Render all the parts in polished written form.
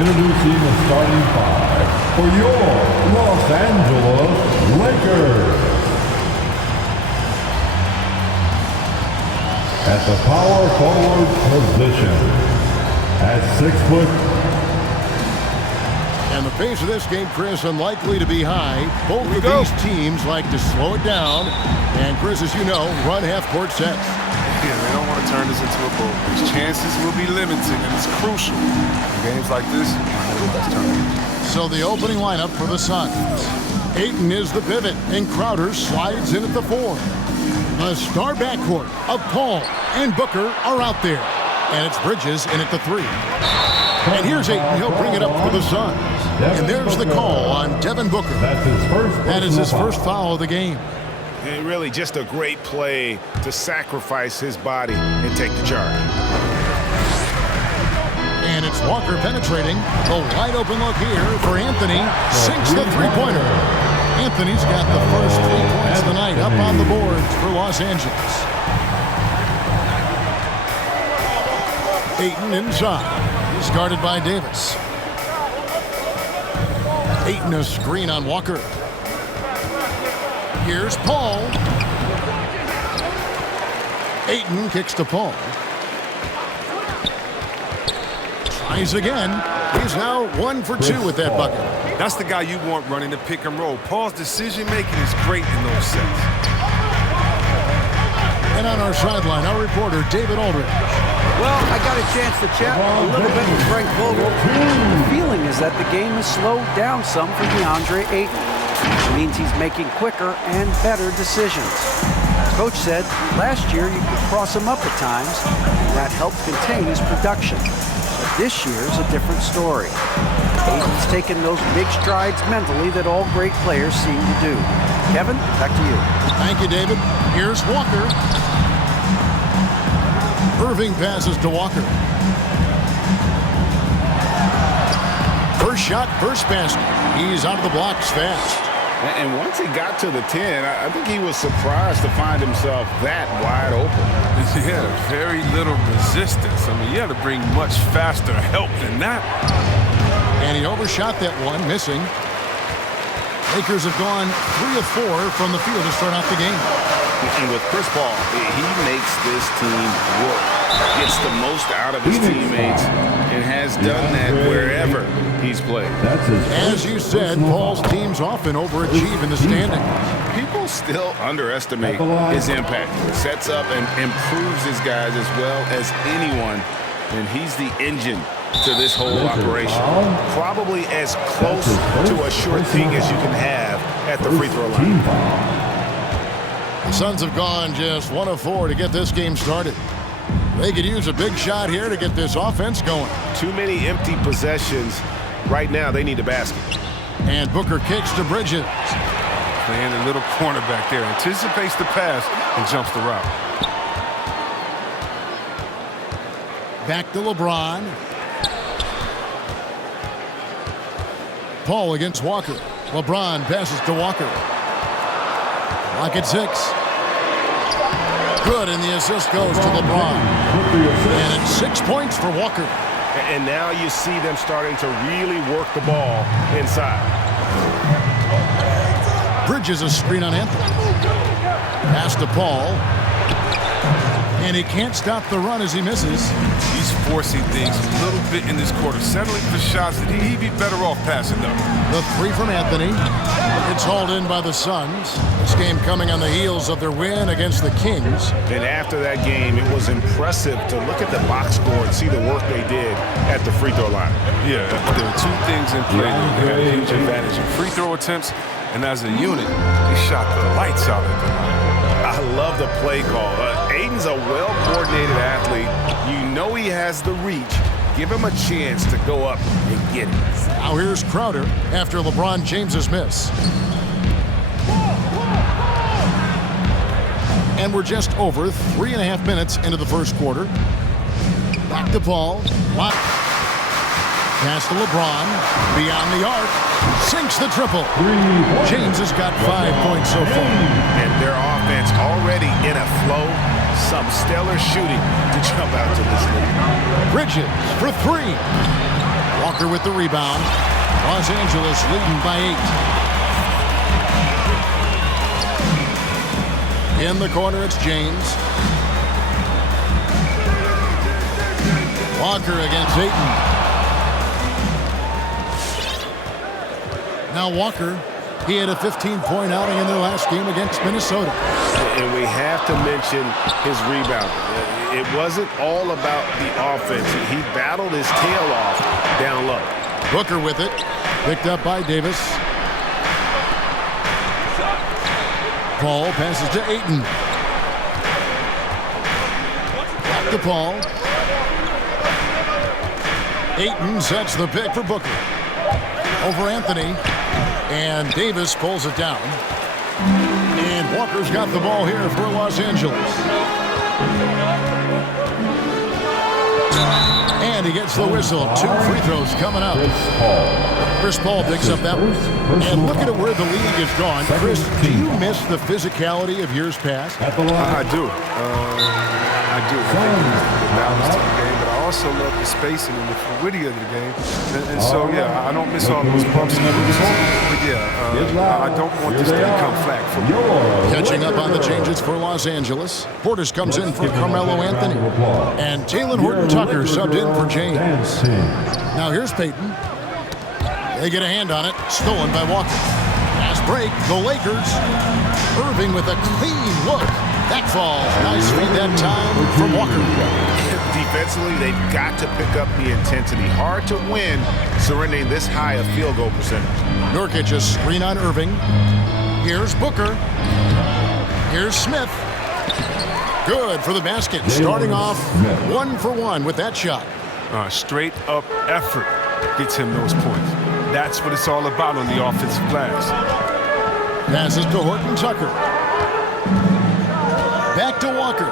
Introducing the starting five for your Los Angeles Lakers. At the power forward position, at 6 foot. And the pace of this game, Chris, unlikely to be high. Both of these teams like to slow it down. And Chris, as you know, run half-court sets. Yeah, they don't want to turn this into a bull. His chances will be limited, and it's crucial. In games like this, so the opening lineup for the Suns. Ayton is the pivot, and Crowder slides in at the 4. The star backcourt of Paul and Booker are out there. And it's Bridges in at the 3. And here's Ayton. He'll bring it up for the Suns. And there's the call on Devin Booker. That is his first foul of the game. And really just a great play to sacrifice his body and take the charge. And it's Walker penetrating. The wide open look here for Anthony. Sinks the three-pointer. Anthony's got the first 3 points of the night up on the boards for Los Angeles. Ayton inside. He's guarded by Davis. Ayton a screen on Walker. Here's Paul. Ayton kicks to Paul. Tries again. He's now 1 for 2 with that bucket. That's the guy you want running the pick and roll. Paul's decision-making is great in those sets. And on our sideline, our reporter, David Aldridge. Well, I got a chance to chat a little bit with Frank Vogel. The feeling is that the game has slowed down some for DeAndre Ayton, which means he's making quicker and better decisions. Coach said last year you could cross him up at times, and that helped contain his production. But this year's a different story. Ayton's taken those big strides mentally that all great players seem to do. Kevin, back to you. Thank you, David. Here's Walker. Irving passes to Walker. First shot, first basket. He's out of the blocks fast. And once he got to the 10, I think he was surprised to find himself that wide open. Yeah, very little resistance. I mean, you have to bring much faster help than that. And he overshot that one, missing. Lakers have gone 3 of 4 from the field to start out the game. And with Chris Paul, he makes this team work. Gets the most out of his teammates and has done that wherever he's played. As you said, Paul's teams often overachieve in the standings. People still underestimate his impact. Sets up and improves his guys as well as anyone, and he's the engine to this whole operation. Probably as close to a sure thing as you can have at the free throw line. The Suns have gone just 1 of 4 to get this game started. They could use a big shot here to get this offense going. Too many empty possessions. Right now, they need a basket. And Booker kicks to Bridges. Playing a little cornerback there. Anticipates the pass and jumps the route. Back to LeBron. Paul against Walker. LeBron passes to Walker. Lock at 6. Good, and the assist goes to LeBron. And it's 6 points for Walker. And now you see them starting to really work the ball inside. Bridges a screen on Anthony. Pass to Paul. And he can't stop the run as he misses. He's forcing things a little bit in this quarter, settling for shots that he'd be better off passing them. The 3 from Anthony. It's hauled in by the Suns. This game coming on the heels of their win against the Kings. And after that game, it was impressive to look at the box score and see the work they did at the free throw line. Yeah, there were 2 things in play that had a huge advantage in free throw attempts, and as a unit, they shot the lights out of them. I love the play call. Ayton's a well-coordinated athlete. You know he has the reach. Give him a chance to go up and get it. Now here's Crowder after LeBron James's miss. And we're just over 3.5 minutes into the first quarter. Back to Paul. Pass to LeBron. Beyond the arc. Sinks the triple. James has got 5 points so far. And their offense already in a flow. Some stellar shooting to jump out to this lead. Bridges for 3. Walker with the rebound. Los Angeles leading by 8. In the corner, it's James. Walker against Ayton. Now Walker, he had a 15-point outing in their last game against Minnesota. And we have to mention his rebound. It wasn't all about the offense. He battled his tail off down low. Booker with it. Picked up by Davis. Paul passes to Ayton. Back to Paul. Ayton sets the pick for Booker. Over Anthony. And Davis pulls it down. And Walker's got the ball here for Los Angeles. And he gets the whistle. 2 free throws coming up. Chris Paul picks up that one. And look at where the league has gone. Chris, do you miss the physicality of years past? I do. I do. I think the balance to the game, but I also love the spacing and the fluidity of the game. And so, yeah, I don't miss all those bumps and bruises. But, yeah, I don't want this to become flag football. Catching up on the changes for Los Angeles. Portis comes in for Carmelo Anthony. And Talen Horton-Tucker subbed in for James. Now here's Payton. They get a hand on it. Stolen by Walker. Pass break. The Lakers. Irving with a clean look. That falls. Nice feed that time from Walker. Defensively, they've got to pick up the intensity. Hard to win surrendering this high a field goal percentage. Nurkic a screen on Irving. Here's Booker. Here's Smith. Good for the basket. Starting off 1 for 1 with that shot. Straight up effort gets him those points. That's what it's all about on the offensive glass. Passes to Horton-Tucker. Back to Walker.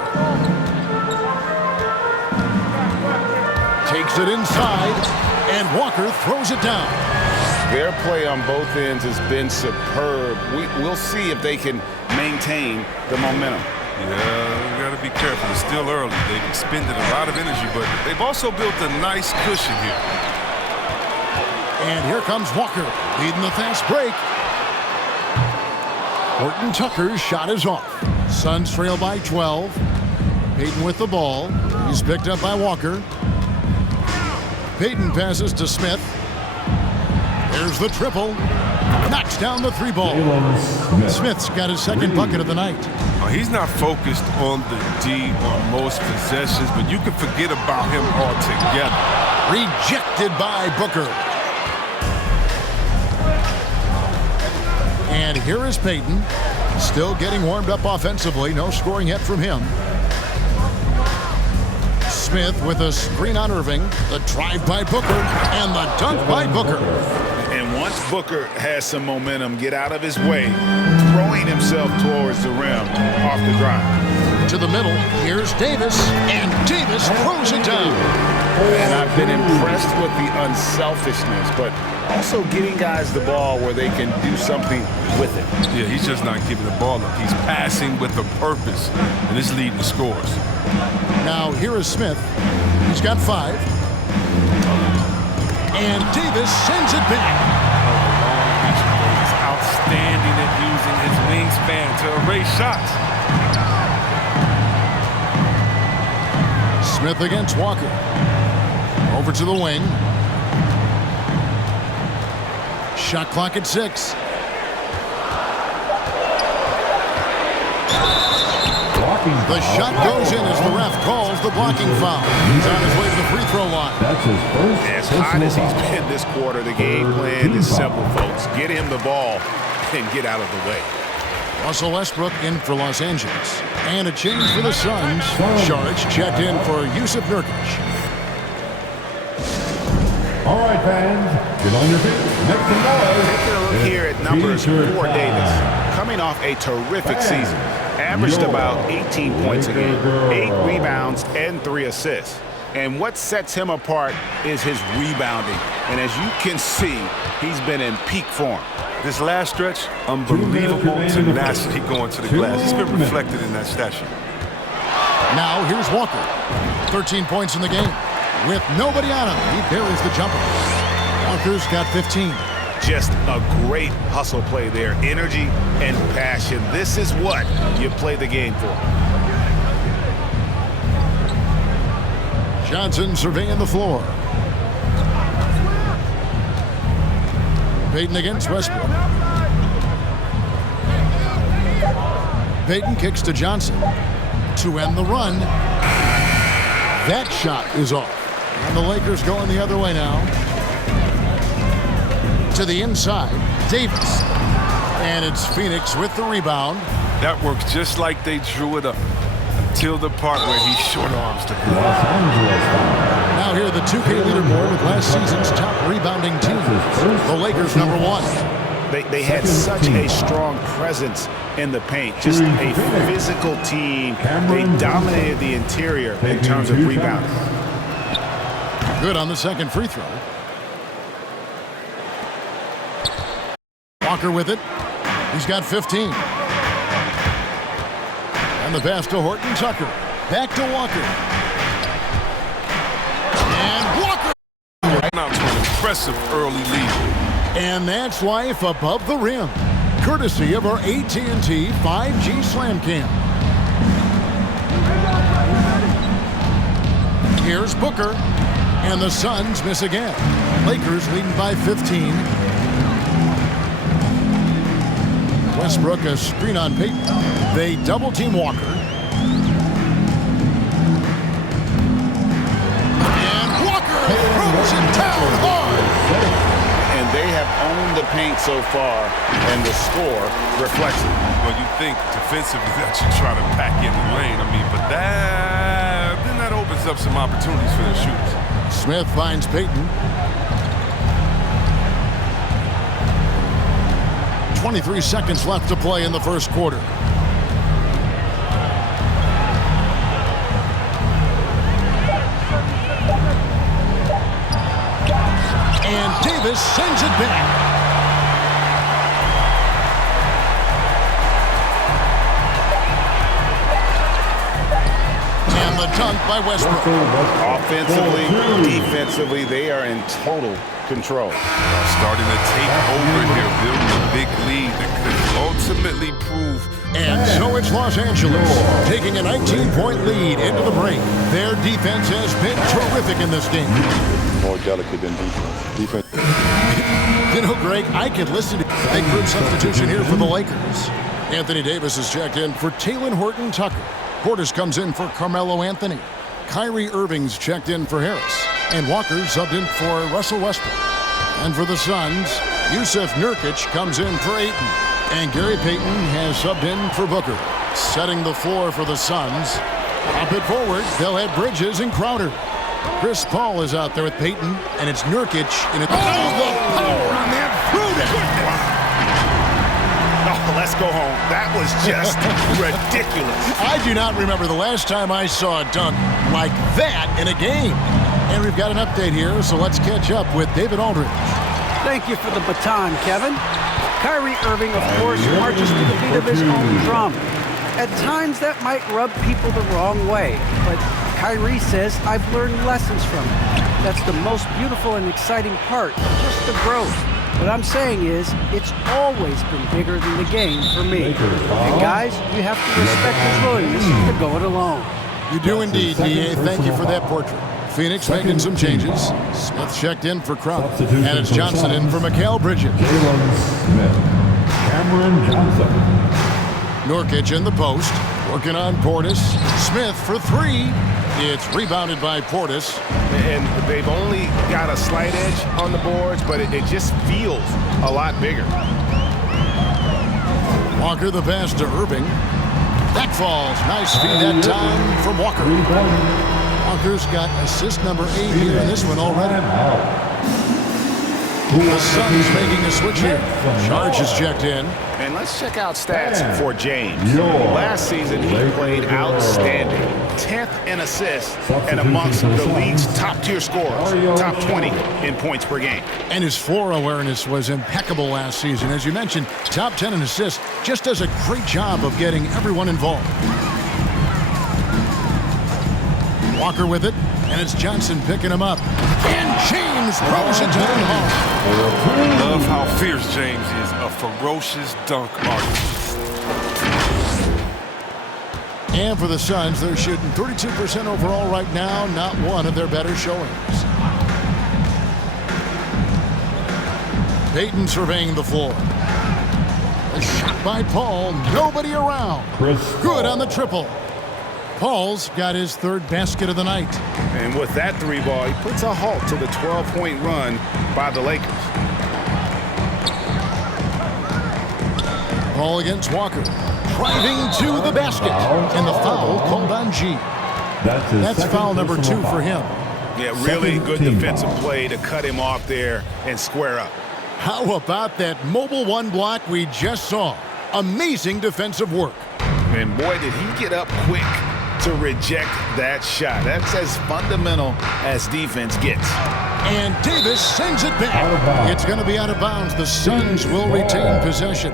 Takes it inside, and Walker throws it down. Their play on both ends has been superb. We'll see if they can maintain the momentum. Yeah, we got to be careful. It's still early. They've expended a lot of energy, but they've also built a nice cushion here. And here comes Walker, leading the fast break. Horton-Tucker's shot is off. Suns trail by 12. Payton with the ball. He's picked up by Walker. Payton passes to Smith. There's the triple. Knocks down the 3-ball. Smith's got his second bucket of the night. He's not focused on the D on most possessions, but you can forget about him altogether. Rejected by Booker. And here is Payton. Still getting warmed up offensively. No scoring yet from him. Smith with a screen on Irving. The drive by Booker. And the dunk by Booker. And once Booker has some momentum, get out of his way, throwing himself towards the rim off the drive. To the middle. Here's Davis. And Davis throws it down. And I've been impressed with the unselfishness, but also getting guys the ball where they can do something with it. Yeah, he's just not giving the ball up. He's passing with a purpose, and it's leading the scores. Now here is Smith. He's got 5. And Davis sends it back. He's outstanding at using his wingspan to erase shots. Smith against Walker. Over to the wing. Shot clock at 6. The shot goes in as the ref calls the blocking foul. He's on his way to the free throw line. That's his first. As hot as he's been this quarter, the game plan is simple, folks. Get him the ball and get out of the way. Russell Westbrook in for Los Angeles. And a change for the Suns. Sharks checked in for Yusuf Nurkic. All right, fans, get on your feet. Make some noise. Taking a look here at numbers for Davis. Coming off a terrific season. Averaged about 18 points a game, 8 rebounds, and 3 assists. And what sets him apart is his rebounding. And as you can see, he's been in peak form. This last stretch, unbelievable tenacity going to the glass. It's been reflected in that stat sheet. Now here's Walker. 13 points in the game. With nobody on him, he buries the jumper. Walker's got 15. Just a great hustle play there. Energy and passion. This is what you play the game for. Johnson surveying the floor. Payton against Westbrook. Payton kicks to Johnson to end the run. That shot is off. And the Lakers going the other way now. To the inside, Davis. And it's Phoenix with the rebound. That works just like they drew it up until the part where he short arms the ball. Now here the 2K leaderboard with last season's top rebounding team. The Lakers number 1. They had such a strong presence in the paint. Just a physical team. They dominated the interior in terms of rebounding. Good on the second free throw. Walker with it. He's got 15. And the pass to Horton Tucker. Back to Walker. And Walker! Right now to an impressive early lead. And that's life above the rim. Courtesy of our AT&T 5G Slam Cam. Here's Booker. And the Suns miss again. Lakers leading by 15. Westbrook a screen on Payton. They double team Walker. And Walker throws it down hard. And they have owned the paint so far, and the score reflects it. Well, you think defensively that you try to pack in the lane. I mean, but then that opens up some opportunities for their shooters. Smith finds Payton. 23 seconds left to play in the first quarter. And Davis sends it back. And the dunk by Westbrook. Offensively, defensively, they are in total control. Starting to take over here, building a big lead that could ultimately prove. And so it's Los Angeles taking a 19-point lead into the break. Their defense has been terrific in this game. More delicate than defense. You know, Greg, I could listen to big group substitution here for the Lakers. Anthony Davis is checked in for Talen Horton Tucker. Portis comes in for Carmelo Anthony. Kyrie Irving's checked in for Harris. And Walker subbed in for Russell Westbrook. And for the Suns, Yusuf Nurkic comes in for Ayton. And Gary Payton has subbed in for Booker. Setting the floor for the Suns. Up it forward, they'll have Bridges and Crowder. Chris Paul is out there with Payton, and it's Nurkic. And it's the power on that Oh, let's go home. That was just ridiculous. I do not remember the last time I saw a dunk like that in a game. And we've got an update here, so let's catch up with David Aldridge. Thank you for the baton, Kevin. Kyrie Irving, of course, marches to the beat of his own drum. At times, that might rub people the wrong way, but Kyrie says, I've learned lessons from it. That's the most beautiful and exciting part, just the growth. What I'm saying is, it's always been bigger than the game for me. And guys, you have to respect his willingness to go it alone. You do indeed, D.A. Thank you for that portrait. Phoenix making some changes. Smith checked in for Crowder. And it's Johnson in for Mikal Bridges. Smith. Cameron Johnson. Nurkic in the post. Working on Portis. Smith for three. It's rebounded by Portis. And they've only got a slight edge on the boards, but it just feels a lot bigger. Walker the pass to Irving. That falls. Nice feed that time from Walker. Walker's got assist number 8 here in this one already. The Suns making a switch here. Charge is checked in. And let's check out stats for James. Last season, he played outstanding. 10th in assists and amongst the league's top-tier scorers. Top 20 in points per game. And his floor awareness was impeccable last season. As you mentioned, top 10 in assists. Just does a great job of getting everyone involved. Walker with it, and it's Johnson picking him up. And James throws it down hard. Love how fierce James is, a ferocious dunk artist. And for the Suns, they're shooting 32% overall right now, not one of their better showings. Payton surveying the floor. A shot by Paul, nobody around. Good on the triple. Paul's got his third basket of the night. And with that three ball, he puts a halt to the 12-point run by the Lakers. Paul against Walker. Driving to the basket. And the foul called on G. That's foul number 2 for him. Yeah, really good defensive play to cut him off there and square up. How about that mobile one block we just saw? Amazing defensive work. And boy, did he get up quick to reject that shot. That's as fundamental as defense gets. And Davis sends it back. It's going to be out of bounds. The Suns will retain possession.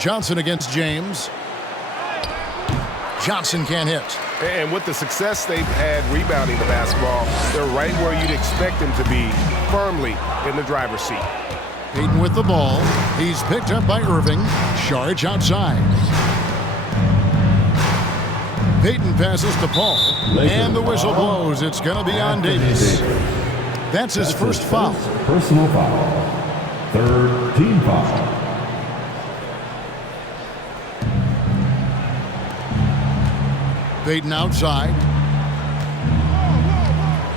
Johnson against James. Johnson can't hit. And with the success they've had rebounding the basketball, they're right where you'd expect them to be, firmly in the driver's seat. Payton with the ball. He's picked up by Irving. Saric outside. Payton passes to Paul. And the whistle blows. It's going to be on Davis. That's his first foul. Personal foul. Third team foul. Payton outside.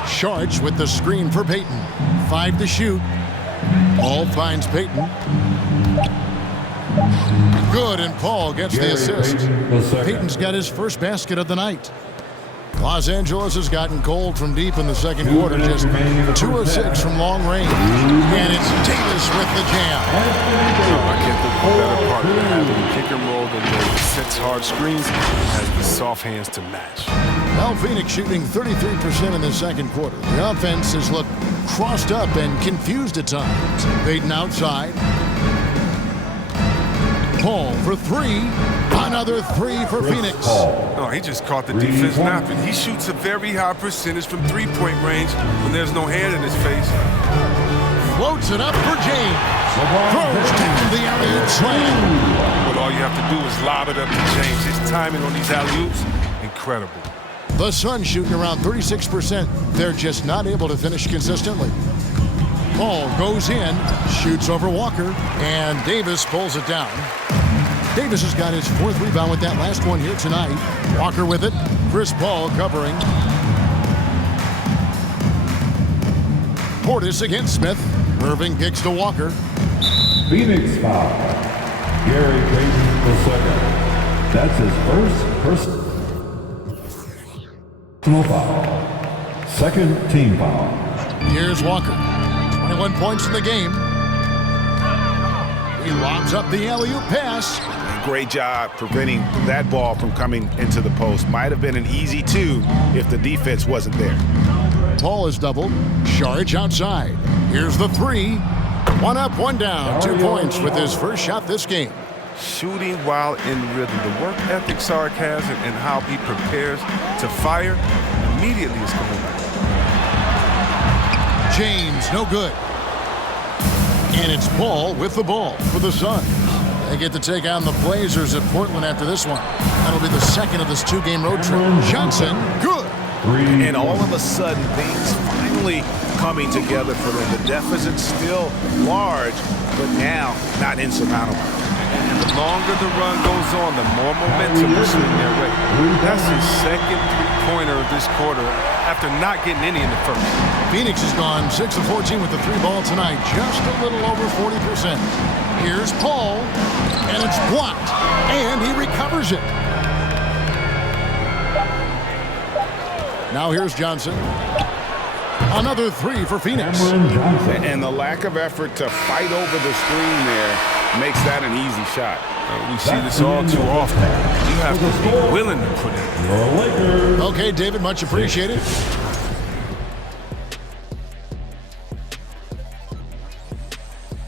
Saric with the screen for Payton. 5 to shoot. Paul finds Payton. Good, and Paul gets the assist. Payton's got his first basket of the night. Los Angeles has gotten cold from deep in the second quarter. Just 2 of 6 from long range. And it's Davis with the jam. I can't think of a better partner to have in the pick and roll than the sets hard screens and has the soft hands to match. Now Phoenix shooting 33% in the second quarter. The offense has looked crossed up and confused at times. Payton outside. Paul for 3. Another 3 for Phoenix. No, he just caught the defense napping. He shoots a very high percentage from three-point range when there's no hand in his face. Floats it up for James. Throws down the alley-oop slam. But all you have to do is lob it up to James. His timing on these alley-oops, incredible. The Suns shooting around 36%. They're just not able to finish consistently. Paul goes in, shoots over Walker, and Davis pulls it down. Davis has got his 4th rebound with that last one here tonight. Walker with it. Chris Paul covering. Portis against Smith. Irving kicks to Walker. Phoenix foul. Gary Payton II. That's his first personal foul. Second team foul. Here's Walker. 21 points in the game. He lobs up the alley-oop pass. Great job preventing that ball from coming into the post. Might have been an easy 2 if the defense wasn't there. Paul is doubled. Saric outside. Here's the 3. 1 up, 1 down. 2 points with his first shot this game. Shooting while in rhythm. The work ethic Saric has and how he prepares to fire immediately is coming back. James, no good. And it's Paul with the ball for the Suns. They get to take on the Blazers at Portland after this one. That'll be the second of this 2-game road trip. Johnson, good. And all of a sudden, things finally coming together for them. The deficit's still large, but now not insurmountable. And the longer the run goes on, the more momentum will swing their way. That's his second three-pointer of this quarter after not getting any in the first. Phoenix has gone 6 of 14 with the 3 ball tonight, just a little over 40%. Here's Paul, and it's blocked, and he recovers it. Now here's Johnson. Another 3 for Phoenix. And the lack of effort to fight over the screen there makes that an easy shot. We see this all too often. You have to be willing to put it. Your Lakers. Okay, David, much appreciated.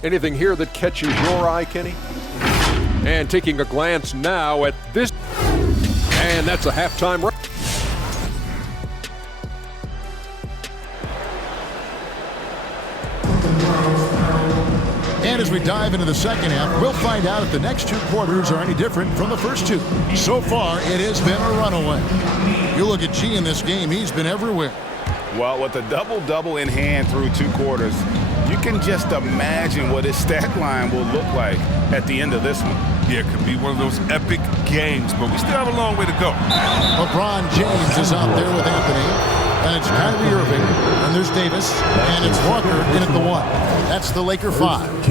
Anything here that catches your eye, Kenny? And taking a glance now at this. And that's a halftime run. And as we dive into the second half, we'll find out if the next 2 quarters are any different from the first 2. So far, it has been a runaway. You look at G in this game, he's been everywhere. Well, with a double-double in hand through 2 quarters, you can just imagine what his stat line will look like at the end of this one. Yeah, it could be one of those epic games, but we still have a long way to go. LeBron James is out there with Anthony. And it's Kyrie Irving, and there's Davis, and it's Walker in at the 1. That's the Laker 5.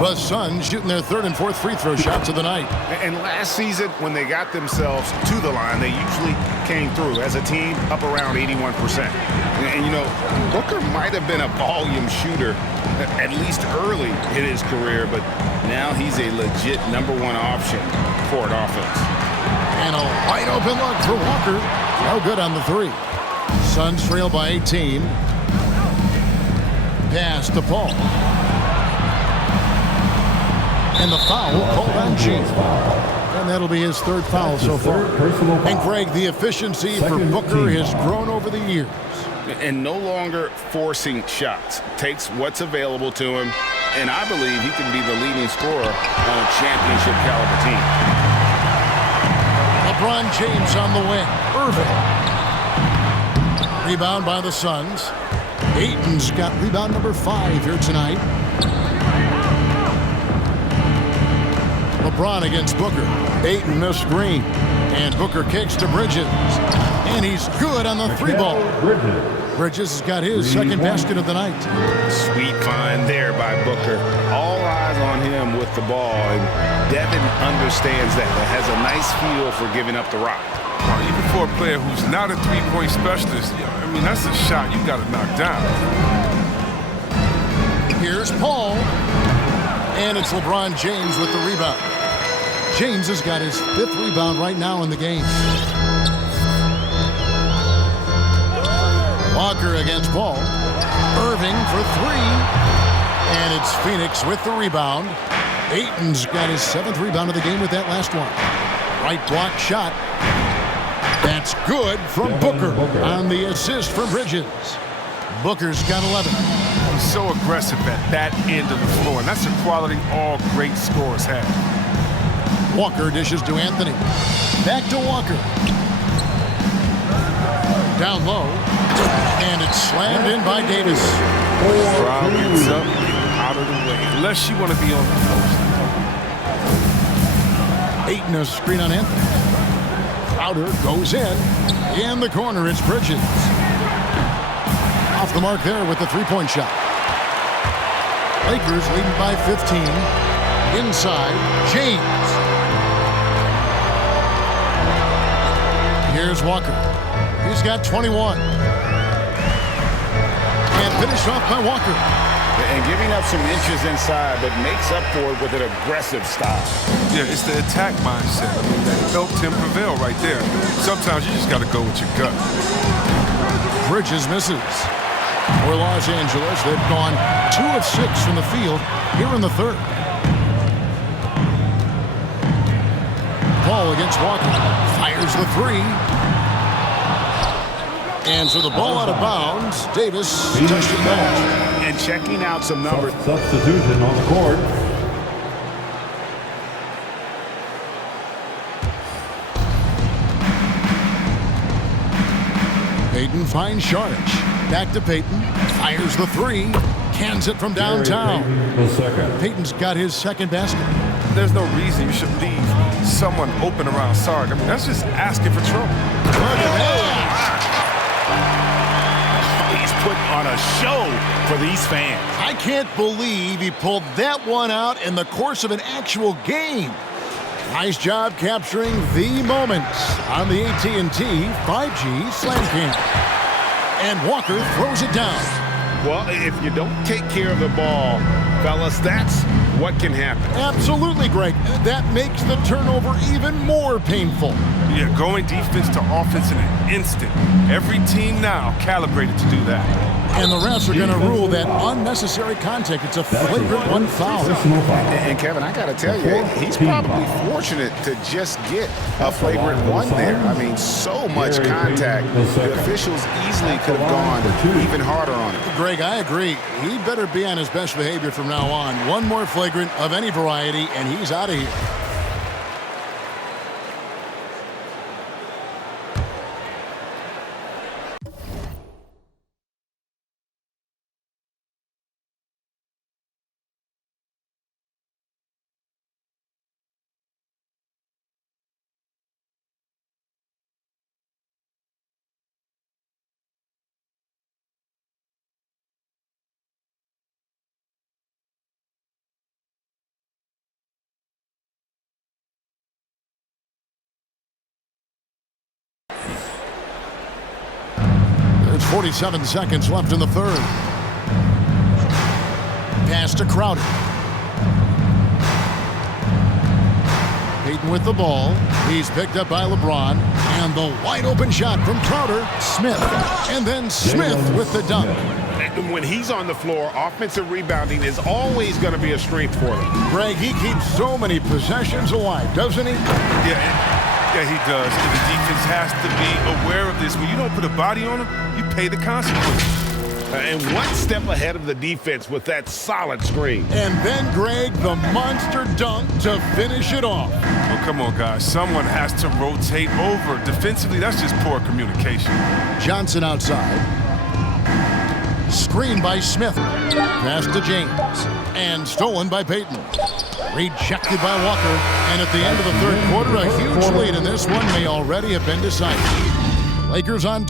The Suns shooting their 3rd and 4th free throw shots of the night. And last season, when they got themselves to the line, they usually came through as a team up around 81%. And you know, Booker might have been a volume shooter, at least early in his career, but now he's a legit #1 option for an offense. And a wide open look for Walker. No good on the 3. Suns trail by 18. Pass to Paul. And the foul called on James. And that'll be his 3rd foul so far. And Greg, the efficiency for Booker has grown over the years. And no longer forcing shots. Takes what's available to him, and I believe he can be the leading scorer on a championship caliber team. LeBron James on the wing. Irving. Rebound by the Suns. Ayton's got rebound number 5 here tonight. LeBron against Booker. Ayton a screen. And Booker kicks to Bridges. And he's good on the 3-ball. Bridges has got his 2nd basket of the night. Sweet find there by Booker. All eyes on him with the ball. And Devin understands that. Has a nice feel for giving up the rock. Even for a player who's not a 3-point specialist, I mean, that's a shot you got to knock down. Here's Paul. And it's LeBron James with the rebound. James has got his 5th rebound right now in the game. Walker against Paul. Irving for 3. And it's Phoenix with the rebound. Ayton's got his 7th rebound of the game with that last one. Right block shot. That's good from Booker on the assist from Bridges. Booker's got 11. He's so aggressive at that end of the floor, and that's a quality all great scorers have. Walker dishes to Anthony. Back to Walker. Down low. And it's slammed in by Davis. Crowd gets up, out of the way, unless you want to be on the post. Ayton a screen on Anthony. Crowder goes in. In the corner, it's Bridges. Off the mark there with the 3-point shot. Lakers leading by 15. Inside, James. Here's Walker. He's got 21. And finished off by Walker. And giving up some inches inside, but makes up for it with an aggressive style. Yeah, it's the attack mindset. I mean, that helped him prevail right there. Sometimes you just got to go with your gut. Bridges misses. For Los Angeles, they've gone 2 of 6 from the field here in the 3rd. Paul against Walker. Fires the 3. And so the ball out of bounds. Davis touched it back. And checking out some numbers. Substitution on the court. Payton finds Sharich. Back to Payton. Fires the 3. Cans it from downtown. Payton's got his 2nd basket. There's no reason you should leave someone open around Sarge. I mean, that's just asking for trouble. Look at that. He's putting on a show for these fans. I can't believe he pulled that one out in the course of an actual game. Nice job capturing the moments on the AT&T 5G Slam Cam. And Walker throws it down. Well, if you don't take care of the ball, fellas, that's what can happen. Absolutely, Greg. That makes the turnover even more painful. Yeah, going defense to offense in an instant. Every team now calibrated to do that. And the refs are going to rule that unnecessary contact. It's a flagrant one foul. And Kevin, I got to tell you, he's probably fortunate to just get a flagrant one there. I mean, so much contact. The officials easily could have gone even harder on him. Greg, I agree. He better be on his best behavior from now on. One more flagrant of any variety, and he's out of here. There's 47 seconds left in the third. Pass to Crowder. Payton with the ball. He's picked up by LeBron. And the wide open shot from Crowder. Smith. And then Smith with the dunk. And when he's on the floor, offensive rebounding is always going to be a strength for him. Greg, he keeps so many possessions alive, doesn't he? Yeah, he does. And the defense has to be aware of this. When you don't put a body on him, you pay the consequences. And one step ahead of the defense with that solid screen. And then, Greg, the monster dunk to finish it off. Oh, come on, guys. Someone has to rotate over. Defensively, that's just poor communication. Johnson outside. Screen by Smith. Pass to James. And stolen by Payton. Rejected by Walker. And at the end of the third quarter, a huge lead in this one may already have been decided. Lakers on.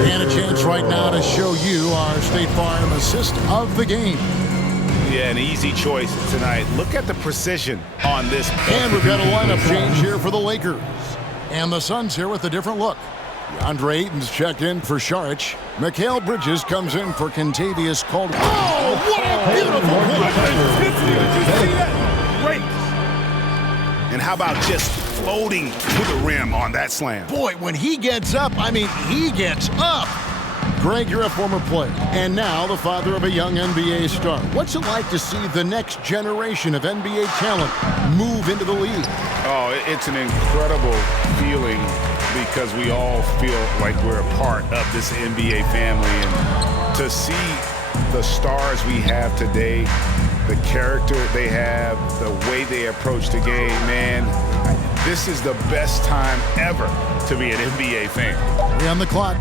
And a chance right now to show you our State Farm assist of the game. Yeah, an easy choice tonight. Look at the precision on this. And we've got a lineup change here for the Lakers. And the Suns here with a different look. DeAndre Ayton's checked in for Saric. Mikal Bridges comes in for Kentavious Caldwell. Oh, what a beautiful play! Great. And how about just floating to the rim on that slam? Boy, when he gets up, I mean, he gets up. Greg, you're a former player, and now the father of a young NBA star. What's it like to see the next generation of NBA talent move into the league? Oh, it's an incredible feeling because we all feel like we're a part of this NBA family. And to see the stars we have today, the character they have, the way they approach the game, man, this is the best time ever to be an NBA fan. 3 on the clock.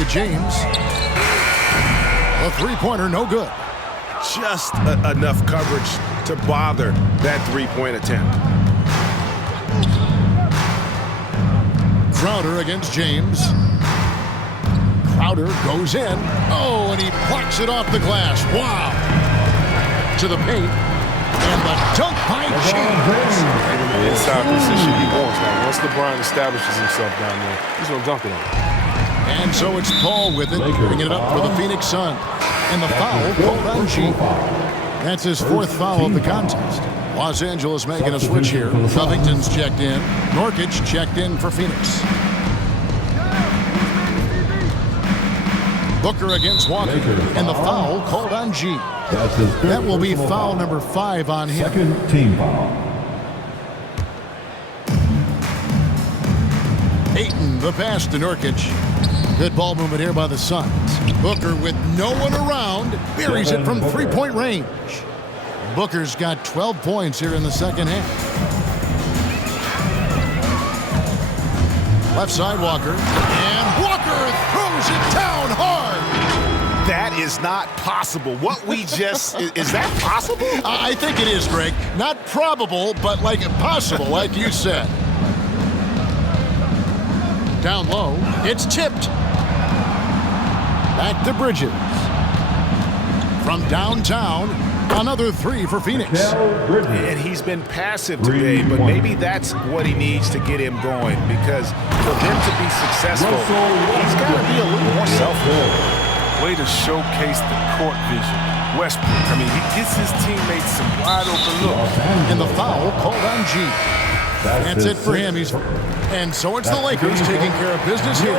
to James. A three-pointer, no good. Just enough coverage to bother that three-point attempt. Crowder against James. Crowder goes in. Oh, and he plucks it off the glass. Wow. To the paint. And the dunk by James. Inside position he wants. Now, once LeBron establishes himself down there, he's going to dunk it on him. And so it's Paul with it, bringing it up for the Phoenix Suns. And the foul called on G. That's his fourth foul of the contest. Los Angeles making a switch here. Covington's checked in. Nurkic checked in for Phoenix. Booker against Walker. And the foul called on G. That will be foul number 5 on him. Second team foul. Ayton, the pass to Nurkic. Good ball movement here by the Suns. Booker with no one around, buries it from three-point range. Booker's got 12 points here in the second half. Left side, Walker. And Walker throws it down hard. That is not possible. What we just... is that possible? I think it is, Greg. Not probable, but like possible, like you said. Down low, it's tipped. Back to Bridges. From downtown, another three for Phoenix. And he's been passive today, but maybe that's what he needs to get him going, because for him to be successful, he's got to be a little more self-aware. Way to showcase the court vision. Westbrook, I mean, he gets his teammates some wide open looks. And the foul called on G. That's it for him. And so it's the Lakers taking care of business here.